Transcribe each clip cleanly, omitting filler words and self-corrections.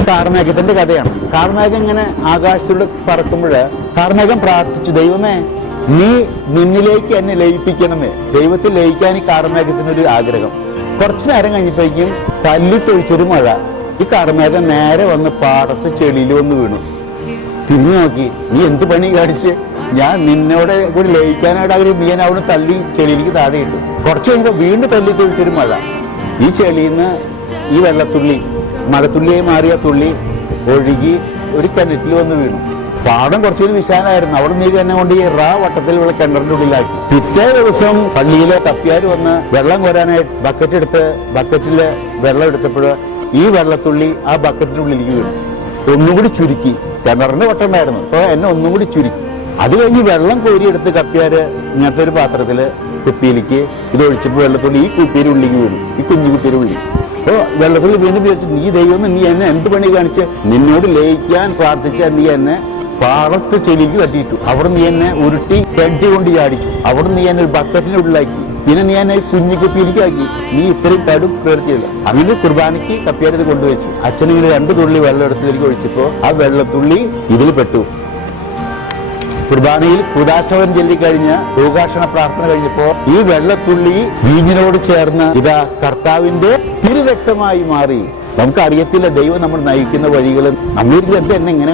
ഒരു കാർമേഘത്തിന്റെ കഥയാണ്. കാർമേഘം ഇങ്ങനെ ആകാശത്തിലൂടെ പറക്കുമ്പോൾ കാർമേഘം പ്രാർത്ഥിച്ചു, ദൈവമേ നീ നിന്നിലേക്ക് എന്നെ ലയിപ്പിക്കണമേ. ദൈവത്തിൽ ലയിക്കാൻ ഈ കാർമേഘത്തിനൊരു ആഗ്രഹം. കുറച്ചു നേരം കഴിഞ്ഞപ്പോഴേക്കും തല്ലിത്തൊഴിച്ചൊരു മഴ. ഈ കാർമേഘം നേരെ വന്ന് പാടത്ത് ചെളിയിൽ വന്ന് വീണു. തിരിഞ്ഞു നോക്കി, നീ എന്ത് പണി കാണിച്ച്? ഞാൻ നിന്നോടെ കൂടി ലയിക്കാനായിട്ട് ആഗ്രഹം, നീ എന്നെ അവിടെ തള്ളി ചെളിയിലേക്ക് താഴെ ഇട്ടു. കുറച്ച് കഴിയുമ്പോൾ വീണ്ടും തല്ലിത്തൊഴിച്ചൊരു മഴ. ഈ ചെളിയിൽ നിന്ന് ഈ വെള്ളത്തുള്ളി മഴത്തുള്ളിയായി മാറിയ തുള്ളി ഒഴുകി ഒരു കിണറ്റിൽ വന്ന് വീണു. പാടം കുറച്ചുകൂടി വിശാലമായിരുന്നു. അവിടെ നീ എന്നെ കൊണ്ട് ഈ വട്ടത്തിലുള്ള കിണറിന്റെ ഉള്ളിലാക്കി. പിറ്റേ ദിവസം പള്ളിയിലെ കപ്പിയാർ വന്ന് വെള്ളം കോരാനായിട്ട് ബക്കറ്റ് എടുത്ത് ബക്കറ്റില് വെള്ളം എടുത്തപ്പോൾ ഈ വെള്ളത്തുള്ളി ആ ബക്കറ്റിന്റെ ഉള്ളിലേക്ക് വീണു. ഒന്നുകൂടി ചുരുക്കി. കിണറിന്റെ വട്ടമുണ്ടായിരുന്നു, അപ്പോൾ എന്നെ ഒന്നും കൂടി ചുരുക്കി. അത് കഴിഞ്ഞ് വെള്ളം കോരിയെടുത്ത് കപ്പിയാര് ഇങ്ങനത്തെ ഒരു പാത്രത്തില് കുപ്പിയിലേക്ക് ഇത് ഒഴിച്ചപ്പോൾ വെള്ളത്തുള്ളി ഈ കുപ്പിയുടെ ഉള്ളിലേക്ക് വീണു, ഈ കുഞ്ഞു കുപ്പിയുടെ ഉള്ളിൽ. അപ്പോൾ വെള്ളത്തിൽ വീണ്ടും വിചാരിച്ചു, നീ ദൈവം നീ എന്നെ എന്ത് പണി കാണിച്ച്? നിന്നോട് ലയിക്കാൻ പ്രാർത്ഥിച്ച നീ എന്നെ പാടത്ത് ചെളിക്ക് തട്ടിയിട്ടു. അവിടെ നീ എന്നെ ഉരുട്ടി കെട്ടി കൊണ്ട് ചാടിച്ചു. അവിടെ നീ എന്നെ ഒരു ബക്കറ്റിന്റെ ഉള്ളിലാക്കി. പിന്നെ നീ എന്നെ കുഞ്ഞു കുപ്പിയിലേക്ക് ആക്കി. നീ ഇത്രയും കടും പ്രവർത്തിയില്ല. അതിന് കുർബാനയ്ക്ക് കപ്പിയാർ ഇത് കൊണ്ടുവച്ചു. അച്ഛനിങ്ങനെ 2 തുള്ളി വെള്ളം എടുത്തതിലേക്ക് ഒഴിച്ചപ്പോൾ ആ വെള്ളത്തുള്ളി ഇതിൽ പെട്ടു. കുർബാനയിൽ കുദാശവൻ ചൊല്ലിക്കഴിഞ്ഞ് ഭൂകാഷണ പ്രാർത്ഥന കഴിഞ്ഞപ്പോ ഈ വെള്ളത്തുള്ളി വീഞ്ഞിനോട് ചേർന്ന് ഇതാ കർത്താവിന്റെ തിരുരക്തമായി മാറി. നമുക്ക് അറിയത്തില്ല ദൈവം നമ്മൾ നയിക്കുന്ന വഴികളും. നമ്മളിരിക്കും എന്താ എന്നെ ഇങ്ങനെ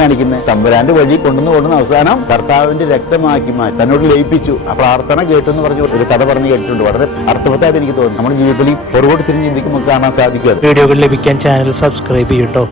കാണിക്കുന്നത് തമ്പുരാന്റെ വഴി കൊണ്ടുവന്ന് അവസാനം കർത്താവിന്റെ രക്തമാക്കി മാറ്റി തന്നോട് ലയിപ്പിച്ചു. ആ പ്രാർത്ഥന കേട്ടെന്ന് പറഞ്ഞു ഒരു കഥ പറഞ്ഞു കേട്ടിട്ടുണ്ട്. വളരെ അർത്ഥവത്തായിട്ട് എനിക്ക് തോന്നുന്നു. നമ്മുടെ ജീവിതത്തിൽ പുറകോട്ട് തിരിഞ്ഞ് ചിന്തിക്കുമ്പോൾ കാണാൻ സാധിക്കും. വീഡിയോകൾ ലഭിക്കാൻ ചാനൽ സബ്സ്ക്രൈബ് ചെയ്യട്ടോ.